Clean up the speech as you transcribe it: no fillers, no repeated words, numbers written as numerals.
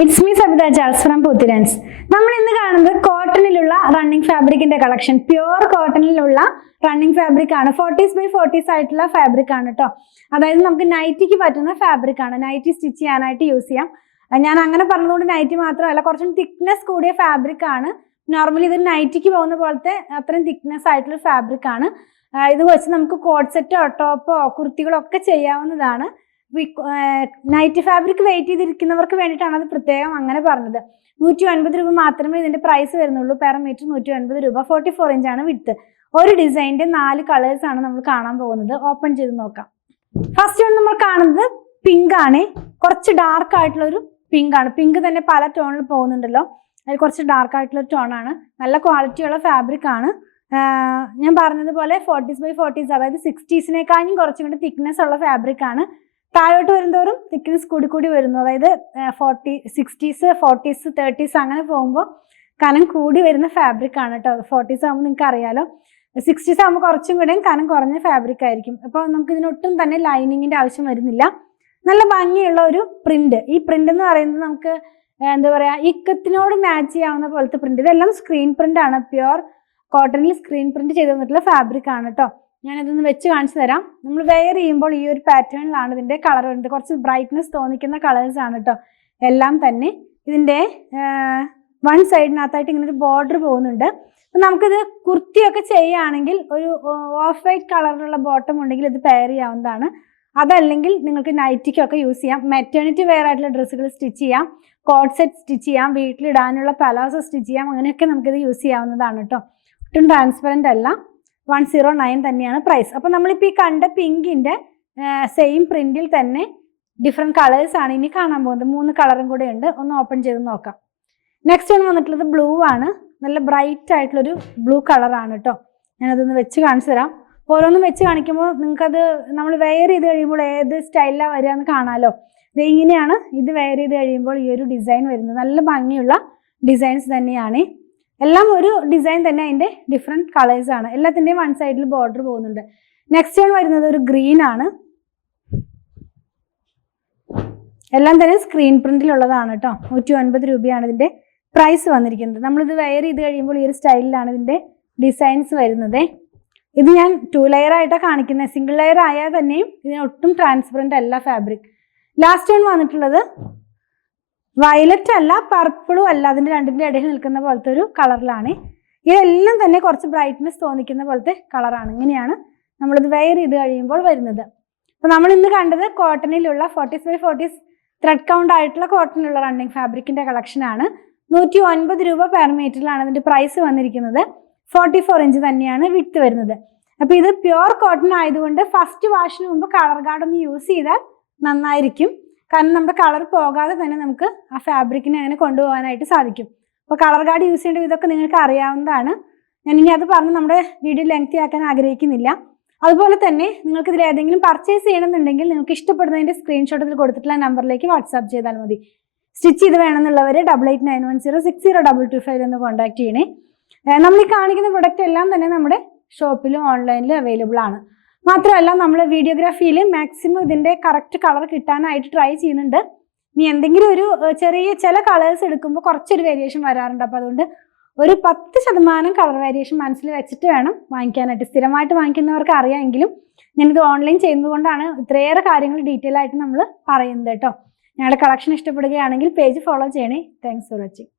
It's me Sabita Charles from Puthirans. നമ്മൾ ഇന്ന് കാണുന്നത് കോട്ടണിലുള്ള റണ്ണിംഗ് ഫാബ്രിക്കിന്റെ കളക്ഷൻ. പ്യുവർ കോട്ടണിലുള്ള റണ്ണിംഗ് ഫാബ്രിക് ആണ്. 40s by 40s ആയിട്ടുള്ള ഫാബ്രിക് ആണ് കേട്ടോ. അതായത് നമുക്ക് നൈറ്റിക്ക് പറ്റുന്ന ഫാബ്രിക് ആണ്. നൈറ്റി സ്റ്റിച്ച് ചെയ്യാനായിട്ട് യൂസ് ചെയ്യാം. ഞാൻ അങ്ങനെ പറഞ്ഞതുകൊണ്ട് നൈറ്റി മാത്രമല്ല, കുറച്ചും തിക്നെസ് കൂടിയ ഫാബ്രിക് ആണ്. നോർമലി ഇത് നൈറ്റിക്ക് പോകുന്ന പോലത്തെ അത്രയും തിക്നെസ് ആയിട്ടുള്ള ഫാബ്രിക് ആണ്. ഇത് വെച്ച് നമുക്ക് കോട്ട് സെറ്റോ ടോപ്പോ കുർത്തികളോ ഒക്കെ ചെയ്യാവുന്നതാണ്. നൈറ്റി ഫാബ്രിക് വെയിറ്റ് ചെയ്തിരിക്കുന്നവർക്ക് വേണ്ടിയിട്ടാണ് അത് പ്രത്യേകം അങ്ങനെ പറഞ്ഞത്. 150 രൂപ മാത്രമേ ഇതിന്റെ പ്രൈസ് വരുന്നുള്ളൂ. പെർ മീറ്റർ 150 രൂപ. 44 ഇഞ്ചാണ് വിഡ്ത്ത്. ഒരു ഡിസൈനിന്റെ 4 കളേഴ്സ് ആണ് നമ്മൾ കാണാൻ പോകുന്നത്. ഓപ്പൺ ചെയ്ത് നോക്കാം. ഫസ്റ്റ് വൺ നമ്മൾ കാണുന്നത് പിങ്ക് ആണ്. കുറച്ച് ഡാർക്ക് ആയിട്ടുള്ള ഒരു പിങ്ക് ആണ്. പിങ്ക് തന്നെ പല ടോണിൽ പോകുന്നുണ്ടല്ലോ. അതിൽ കുറച്ച് ഡാർക്ക് ആയിട്ടുള്ള ടോൺ ആണ്. നല്ല ക്വാളിറ്റിയുള്ള ഫാബ്രിക് ആണ്. ഞാൻ പറഞ്ഞതുപോലെ 40s by 40s, അതായത് 60സിനേക്കാളും കുറച്ചും കൂടി തിക്നെസ് ഉള്ള ഫാബ്രിക് ആണ്. താഴോട്ട് വരുന്നതോറും തിക്നെസ് കൂടി വരുന്നു. അതായത് 60s 40s 30s അങ്ങനെ പോകുമ്പോൾ കനം കൂടി വരുന്ന ഫാബ്രിക് ആണ് കേട്ടോ. 40s ആകുമ്പോൾ നിങ്ങൾക്ക് അറിയാലോ. 60s ആകുമ്പോൾ കുറച്ചും കൂടെയും കനം കുറഞ്ഞ ഫാബ്രിക് ആയിരിക്കും. അപ്പോൾ നമുക്ക് ഇതിനൊട്ടും തന്നെ ലൈനിങ്ങിന്റെ ആവശ്യം വരുന്നില്ല. നല്ല ഭംഗിയുള്ള ഒരു പ്രിന്റ്. ഈ പ്രിന്റ് എന്ന് പറയുന്നത് നമുക്ക് എന്താ പറയാ, ഇക്കത്തിനോട് മാച്ച് ചെയ്യാവുന്ന പോലത്തെ പ്രിന്റ്. ഇതെല്ലാം സ്ക്രീൻ പ്രിന്റ് ആണ്. പ്യുവർ കോട്ടണിൽ സ്ക്രീൻ പ്രിന്റ് ചെയ്ത് തന്നിട്ടുള്ള ഫാബ്രിക് ആണ് കേട്ടോ. ഞാനിതൊന്ന് വെച്ച് കാണിച്ചു തരാം. നമ്മൾ വെയർ ചെയ്യുമ്പോൾ ഈ ഒരു പാറ്റേണിലാണ് ഇതിന്റെ കളർ വരുന്നത്. കുറച്ച് ബ്രൈറ്റ്നെസ് തോന്നിക്കുന്ന കളേഴ്സ് ആണ് കേട്ടോ എല്ലാം തന്നെ. ഇതിന്റെ വൺ സൈഡിനകത്തായിട്ട് ഇങ്ങനെ ഒരു ബോർഡർ പോകുന്നുണ്ട്. അപ്പം നമുക്കിത് കുർത്തിയൊക്കെ ചെയ്യുകയാണെങ്കിൽ ഒരു ഓഫ് വൈറ്റ് കളറിലുള്ള ബോട്ടം ഉണ്ടെങ്കിൽ ഇത് പെയർ ചെയ്യാവുന്നതാണ്. അതല്ലെങ്കിൽ നിങ്ങൾക്ക് നൈറ്റിക്കൊക്കെ യൂസ് ചെയ്യാം. മെറ്റേണിറ്റി വെയർ ആയിട്ടുള്ള ഡ്രസ്സുകൾ സ്റ്റിച്ച് ചെയ്യാം, കോട്ട് സെറ്റ് സ്റ്റിച്ച് ചെയ്യാം, വീട്ടിലിടാനുള്ള പലാസോ സ്റ്റിച്ച് ചെയ്യാം. അങ്ങനെയൊക്കെ നമുക്കിത് യൂസ് ചെയ്യാവുന്നതാണ് കേട്ടോ. ഒട്ടും ട്രാൻസ്പെറൻ്റ് അല്ല. 109 തന്നെയാണ് പ്രൈസ്. അപ്പോൾ നമ്മളിപ്പോൾ ഈ കണ്ട പിങ്കിൻ്റെ സെയിം പ്രിന്റിൽ തന്നെ ഡിഫറെൻറ്റ് കളേഴ്സ് ആണ് ഇനി കാണാൻ പോകുന്നത്. 3 കളറും കൂടെ ഉണ്ട്. ഒന്ന് ഓപ്പൺ ചെയ്ത് നോക്കാം. നെക്സ്റ്റ് ഒന്ന് വന്നിട്ടുള്ളത് ബ്ലൂ ആണ്. നല്ല ബ്രൈറ്റ് ആയിട്ടുള്ളൊരു ബ്ലൂ കളറാണ് കേട്ടോ. ഞാനതൊന്ന് വെച്ച് കാണിച്ചു തരാം. ഓരോന്നും വെച്ച് കാണിക്കുമ്പോൾ നിങ്ങൾക്കത് നമ്മൾ വെയർ ചെയ്ത് കഴിയുമ്പോൾ ഏത് സ്റ്റൈലിലാണ് വരിക എന്ന് കാണാമല്ലോ. ഇത് ഇങ്ങനെയാണ് ഇത് വെയർ ചെയ്ത് കഴിയുമ്പോൾ ഈ ഒരു ഡിസൈൻ വരുന്നത്. നല്ല ഭംഗിയുള്ള ഡിസൈൻസ് തന്നെയാണ്. എല്ലാം ഒരു ഡിസൈൻ തന്നെ, അതിൻ്റെ ഡിഫറെൻറ്റ് കളേഴ്സ് ആണ്. എല്ലാത്തിൻ്റെയും വൺ സൈഡിൽ ബോർഡർ പോകുന്നുണ്ട്. നെക്സ്റ്റ് വൺ വരുന്നത് ഒരു ഗ്രീൻ ആണ്. എല്ലാം തന്നെ സ്ക്രീൻ പ്രിന്റിലുള്ളതാണ് കേട്ടോ. 150 രൂപയാണ് ഇതിൻ്റെ പ്രൈസ് വന്നിരിക്കുന്നത്. നമ്മളിത് വെയർ ചെയ്ത് കഴിയുമ്പോൾ ഈ ഒരു സ്റ്റൈലിലാണ് ഇതിൻ്റെ ഡിസൈൻസ് വരുന്നത്. ഇത് ഞാൻ 2 ലെയർ ആയിട്ടാണ് കാണിക്കുന്നത്. സിംഗിൾ ലെയർ ആയാൽ തന്നെയും ഇതിന് ഒട്ടും ട്രാൻസ്പെറൻ്റ് അല്ല ഫാബ്രിക്. ലാസ്റ്റ് വൺ വന്നിട്ടുള്ളത് വയലറ്റ് അല്ല, പർപ്പിളും അല്ല, അതിൻ്റെ രണ്ടിൻ്റെ ഇടയിൽ നിൽക്കുന്ന പോലത്തെ ഒരു കളറിലാണ്. ഇതെല്ലാം തന്നെ കുറച്ച് ബ്രൈറ്റ്നെസ് തോന്നിക്കുന്ന പോലത്തെ കളറാണ്. ഇങ്ങനെയാണ് നമ്മളിത് വെയർ ചെയ്ത് കഴിയുമ്പോൾ വരുന്നത്. അപ്പോൾ നമ്മൾ ഇന്ന് കണ്ടത് കോട്ടണിലുള്ള 40s by 40s thread count ആയിട്ടുള്ള കോട്ടണിലുള്ള റണ്ണിങ് ഫാബ്രിക്കിൻ്റെ കളക്ഷനാണ്. 109 രൂപ പെർ മീറ്ററിലാണ് അതിൻ്റെ പ്രൈസ് വന്നിരിക്കുന്നത്. 44 ഇഞ്ച് തന്നെയാണ് വിഡ്ത്ത് വരുന്നത്. അപ്പോൾ ഇത് പ്യുവർ കോട്ടൺ ആയതുകൊണ്ട് ഫസ്റ്റ് വാഷിന് മുമ്പ് കളർ ഗാർഡ് ഒന്ന് യൂസ് ചെയ്താൽ നന്നായിരിക്കും. കാരണം നമ്മുടെ കളർ പോകാതെ തന്നെ നമുക്ക് ആ ഫാബ്രിക്കിനെ അങ്ങനെ കൊണ്ടുപോകാനായിട്ട് സാധിക്കും. അപ്പോൾ കളർ ഗാർഡ് യൂസ് ചെയ്യേണ്ട ഇതൊക്കെ നിങ്ങൾക്ക് അറിയാവുന്നതാണ്. ഞാനിനി അത് പറഞ്ഞ് നമ്മുടെ വീഡിയോ ലെങ്തി ആക്കാൻ ആഗ്രഹിക്കുന്നില്ല. അതുപോലെ തന്നെ നിങ്ങൾക്ക് ഇതിൽ ഏതെങ്കിലും പർച്ചേസ് ചെയ്യണമെന്നുണ്ടെങ്കിൽ നിങ്ങൾക്ക് ഇഷ്ടപ്പെടുന്നതിൻ്റെ സ്ക്രീൻഷോട്ട് ഇതിൽ കൊടുത്തിട്ടുള്ള നമ്പറിലേക്ക് വാട്സാപ്പ് ചെയ്താൽ മതി. സ്റ്റിച്ച് ചെയ്ത് വേണമെന്നുള്ളവർ 8891060225 എന്ന് കോൺടാക്ട് ചെയ്യണേ. നമ്മൾ ഈ കാണിക്കുന്ന പ്രൊഡക്റ്റ് എല്ലാം തന്നെ നമ്മുടെ ഷോപ്പിലും ഓൺലൈനിലും അവൈലബിൾ ആണ്. മാത്രമല്ല നമ്മൾ വീഡിയോഗ്രാഫിയിൽ മാക്സിമം ഇതിൻ്റെ കറക്റ്റ് കളർ കിട്ടാനായിട്ട് ട്രൈ ചെയ്യുന്നുണ്ട്. ഇനി എന്തെങ്കിലും ഒരു ചില കളേഴ്സ് എടുക്കുമ്പോൾ കുറച്ചൊരു വേരിയേഷൻ വരാറുണ്ട്. അപ്പോൾ അതുകൊണ്ട് ഒരു 10% കളർ വേരിയേഷൻ മനസ്സിൽ വെച്ചിട്ട് വേണം വാങ്ങിക്കാനായിട്ട്. സ്ഥിരമായിട്ട് വാങ്ങിക്കുന്നവർക്ക് അറിയാമെങ്കിലും ഞാനിത് ഓൺലൈൻ ചെയ്യുന്നതുകൊണ്ടാണ് ഇത്രയേറെ കാര്യങ്ങൾ ഡീറ്റെയിൽ ആയിട്ട് നമ്മൾ പറയുന്നത് കേട്ടോ. ഞങ്ങളുടെ കളക്ഷൻ ഇഷ്ടപ്പെടുകയാണെങ്കിൽ പേജ് ഫോളോ ചെയ്യണേ. Thanks for watching.